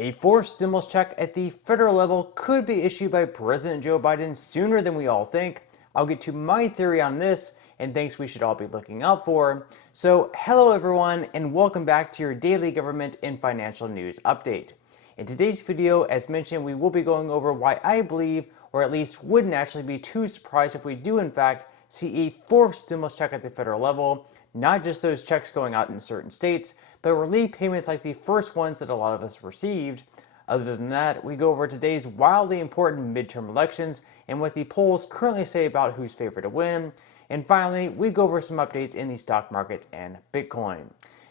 A fourth stimulus check at the federal level could be issued by President Joe Biden sooner than we all think. I'll get to my theory on this and things we should all be looking out for. So, hello everyone, and welcome back to your daily government and financial news update. In today's video, as mentioned, we will be going over why I believe, or at least wouldn't actually be too surprised if we do in fact see a fourth stimulus check at the federal level. Not just those checks going out in certain states, but relief payments like the first ones that a lot of us received. Other than that, we go over today's wildly important midterm elections and what the polls currently say about who's favored to win. And finally, we go over some updates in the stock market and Bitcoin.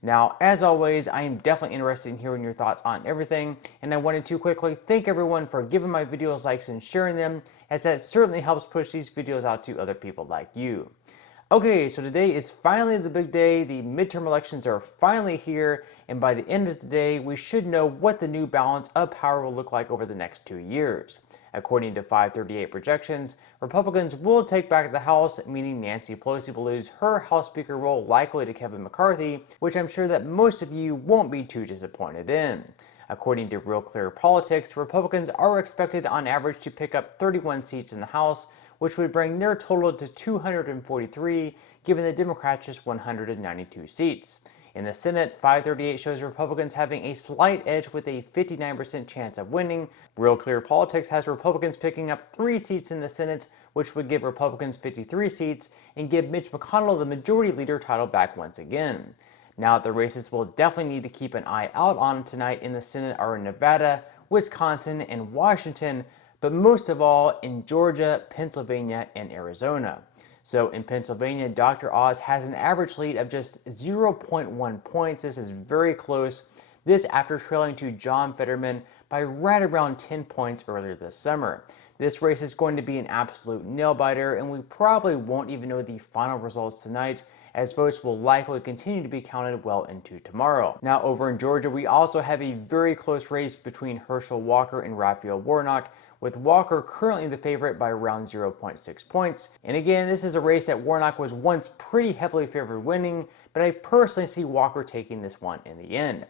Now, as always, I am definitely interested in hearing your thoughts on everything, and I wanted to quickly thank everyone for giving my videos likes and sharing them, as that certainly helps push these videos out to other people like you. Okay, so today is finally the big day. The midterm elections are finally here, and by the end of today, we should know what the new balance of power will look like over the next 2 years. According to 538 projections, Republicans will take back the House, meaning Nancy Pelosi will lose her House Speaker role likely to Kevin McCarthy, which I'm sure that most of you won't be too disappointed in. According to Real Clear Politics, Republicans are expected on average to pick up 31 seats in the House, which would bring their total to 243, giving the Democrats just 192 seats. In the Senate, 538 shows Republicans having a slight edge with a 59% chance of winning. Real Clear Politics has Republicans picking up 3 seats in the Senate, which would give Republicans 53 seats and give Mitch McConnell the majority leader title back once again. Now, the races we'll definitely need to keep an eye out on tonight in the Senate are in Nevada, Wisconsin, and Washington, but most of all in Georgia, Pennsylvania, and Arizona. So in Pennsylvania, Dr. Oz has an average lead of just 0.1 points. This is very close. This after trailing to John Fetterman by right around 10 points earlier this summer. This race is going to be an absolute nail-biter, and we probably won't even know the final results tonight, as votes will likely continue to be counted well into tomorrow. Now, over in Georgia, we also have a very close race between Herschel Walker and Raphael Warnock, with Walker currently the favorite by around 0.6 points. And again, this is a race that Warnock was once pretty heavily favored winning, but I personally see Walker taking this one in the end.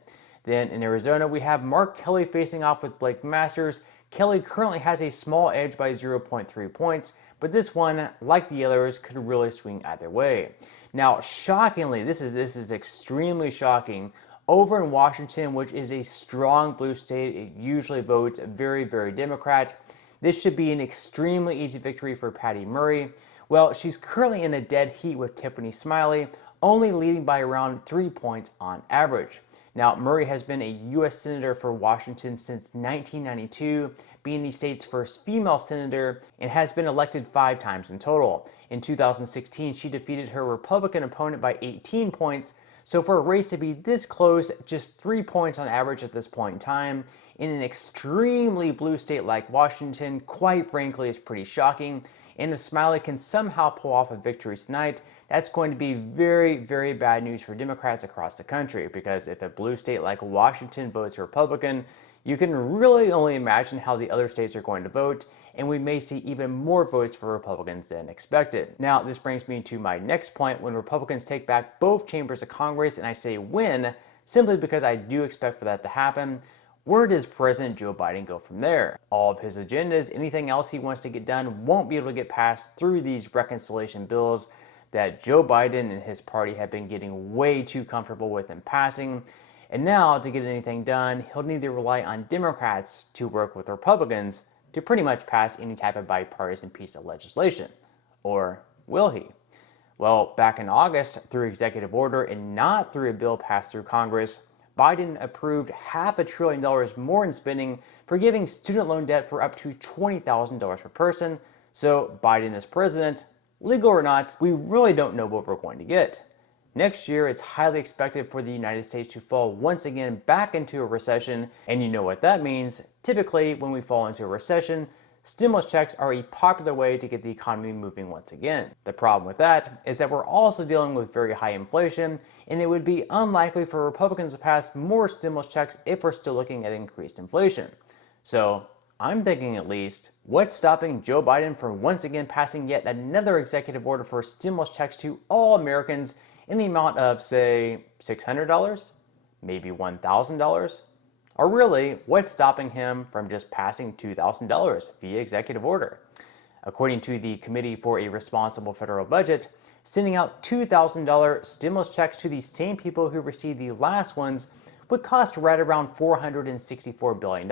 Then in Arizona, we have Mark Kelly facing off with Blake Masters. Kelly currently has a small edge by 0.3 points, but this one, like the others, could really swing either way. Now, shockingly, this is extremely shocking. Over in Washington, which is a strong blue state, it usually votes very, very Democrat. This should be an extremely easy victory for Patty Murray. Well, she's currently in a dead heat with Tiffany Smiley, only leading by around 3 points on average. Now, Murray has been a U.S. Senator for Washington since 1992, being the state's first female senator, and has been elected 5 times in total. In 2016, she defeated her Republican opponent by 18 points, so for a race to be this close, just 3 points on average at this point in time, in an extremely blue state like Washington, quite frankly, is pretty shocking. And if Smiley can somehow pull off a victory tonight, that's going to be very, very bad news for Democrats across the country, because if a blue state like Washington votes Republican, you can really only imagine how the other states are going to vote, and we may see even more votes for Republicans than expected. Now, this brings me to my next point. When Republicans take back both chambers of Congress, and I say win, simply because I do expect for that to happen, where does President Joe Biden go from there? All of his agendas, anything else he wants to get done, won't be able to get passed through these reconciliation bills that Joe Biden and his party have been getting way too comfortable with in passing. And now, to get anything done, he'll need to rely on Democrats to work with Republicans to pretty much pass any type of bipartisan piece of legislation. Or will he? Well, back in August, through executive order and not through a bill passed through Congress, Biden approved $500 billion more in spending, forgiving student loan debt for up to $20,000 per person. So Biden as president, legal or not, we really don't know what we're going to get. Next year, it's highly expected for the United States to fall once again back into a recession, and you know what that means. Typically, when we fall into a recession, stimulus checks are a popular way to get the economy moving once again. The problem with that is that we're also dealing with very high inflation, and it would be unlikely for Republicans to pass more stimulus checks if we're still looking at increased inflation. So, I'm thinking at least, what's stopping Joe Biden from once again passing yet another executive order for stimulus checks to all Americans in the amount of, say, $600, maybe $1,000, Or really, what's stopping him from just passing $2,000 via executive order? According to the Committee for a Responsible Federal Budget, sending out $2,000 stimulus checks to the same people who received the last ones would cost right around $464 billion,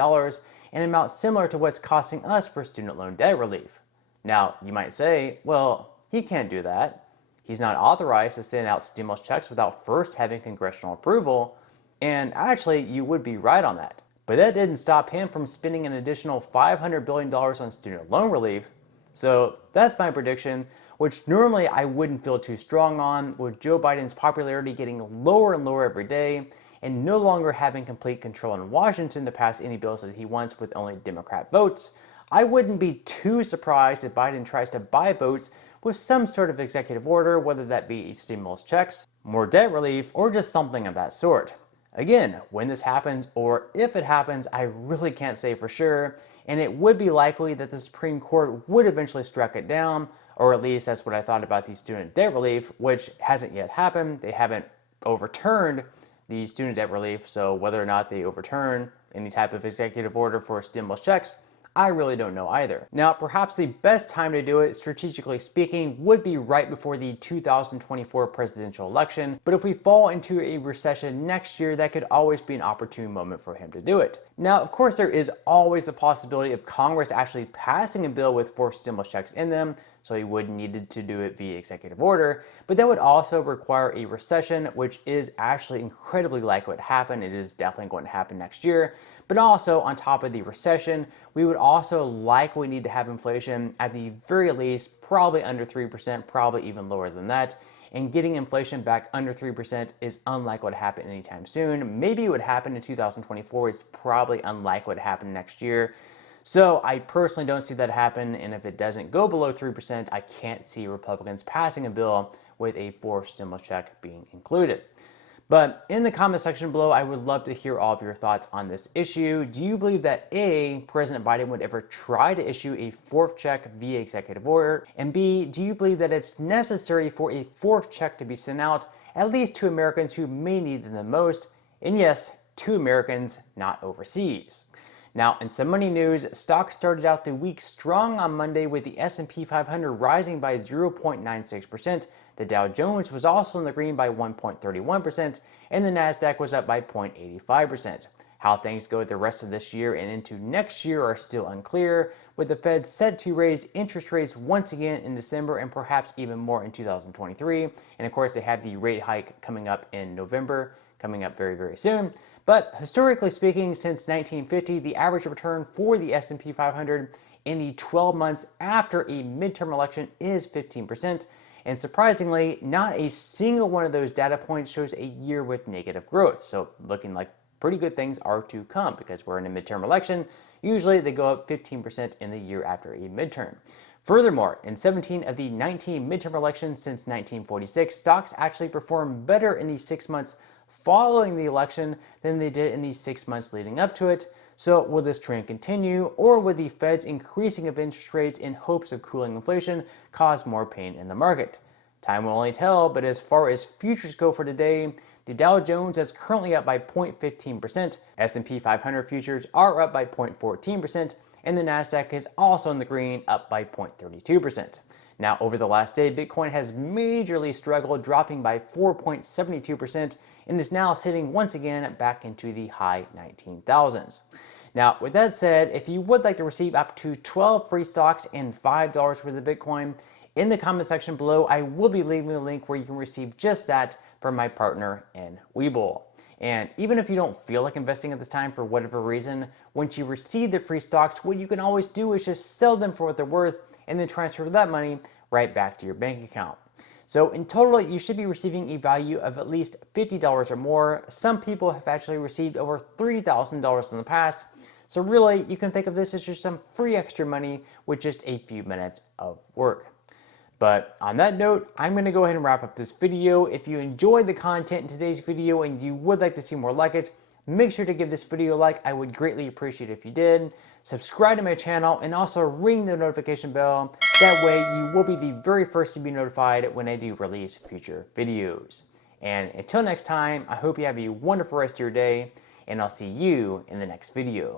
an amount similar to what's costing us for student loan debt relief. Now, you might say, well, he can't do that. He's not authorized to send out stimulus checks without first having congressional approval, and actually, you would be right on that. But that didn't stop him from spending an additional $500 billion on student loan relief. So that's my prediction, which normally I wouldn't feel too strong on, with Joe Biden's popularity getting lower and lower every day, and no longer having complete control in Washington to pass any bills that he wants with only Democrat votes. I wouldn't be too surprised if Biden tries to buy votes with some sort of executive order, whether that be stimulus checks, more debt relief, or just something of that sort. Again, when this happens, or if it happens, I really can't say for sure, and it would be likely that the Supreme Court would eventually strike it down, or at least that's what I thought about the student debt relief, which hasn't yet happened. They haven't overturned the student debt relief, so whether or not they overturn any type of executive order for stimulus checks, I really don't know either. Now, perhaps the best time to do it, strategically speaking, would be right before the 2024 presidential election. But if we fall into a recession next year, that could always be an opportune moment for him to do it. Now, of course, there is always a possibility of Congress actually passing a bill with forced stimulus checks in them, so he would need to do it via executive order, but that would also require a recession, which is actually incredibly likely to happen. It is definitely going to happen next year. But also, on top of the recession, we would also likely need to have inflation at the very least, probably under 3%, probably even lower than that. And getting inflation back under 3% is unlikely to happen anytime soon. Maybe it would happen in 2024. It's probably unlikely to happen next year. So I personally don't see that happen, and if it doesn't go below 3%, I can't see Republicans passing a bill with a forced stimulus check being included. But in the comment section below, I would love to hear all of your thoughts on this issue. Do you believe that A, President Biden would ever try to issue a fourth check via executive order? And B, do you believe that it's necessary for a fourth check to be sent out, at least to Americans who may need them the most? And yes, to Americans, not overseas. Now, in some money news, stocks started out the week strong on Monday with the S&P 500 rising by 0.96%. The Dow Jones was also in the green by 1.31%, and the Nasdaq was up by 0.85%. How things go the rest of this year and into next year are still unclear, with the Fed set to raise interest rates once again in December and perhaps even more in 2023. And of course, they have the rate hike coming up in November, coming up very, very soon. But historically speaking, since 1950, the average return for the S&P 500 in the 12 months after a midterm election is 15%. And surprisingly, not a single one of those data points shows a year with negative growth. So looking like pretty good things are to come, because we're in a midterm election. Usually they go up 15% in the year after a midterm. Furthermore, in 17 of the 19 midterm elections since 1946, stocks actually performed better in the 6 months following the election than they did in the 6 months leading up to it. So will this trend continue, or will the Fed's increasing of interest rates in hopes of cooling inflation cause more pain in the market? Time will only tell, but as far as futures go for today, the Dow Jones is currently up by 0.15%, S&P 500 futures are up by 0.14%, and the Nasdaq is also in the green, up by 0.32%. Now, over the last day, Bitcoin has majorly struggled, dropping by 4.72%, and is now sitting once again back into the high 19,000s. Now, with that said, if you would like to receive up to 12 free stocks and $5 worth of Bitcoin, in the comment section below, I will be leaving a link where you can receive just that from my partner in Webull. And even if you don't feel like investing at this time for whatever reason, once you receive the free stocks, what you can always do is just sell them for what they're worth and then transfer that money right back to your bank account. So in total, you should be receiving a value of at least $50 or more. Some people have actually received over $3,000 in the past. So really, you can think of this as just some free extra money with just a few minutes of work. But on that note, I'm going to go ahead and wrap up this video. If you enjoyed the content in today's video and you would like to see more like it, make sure to give this video a like. I would greatly appreciate it if you did. Subscribe to my channel and also ring the notification bell. That way you will be the very first to be notified when I do release future videos. And until next time, I hope you have a wonderful rest of your day. and I'll see you in the next video.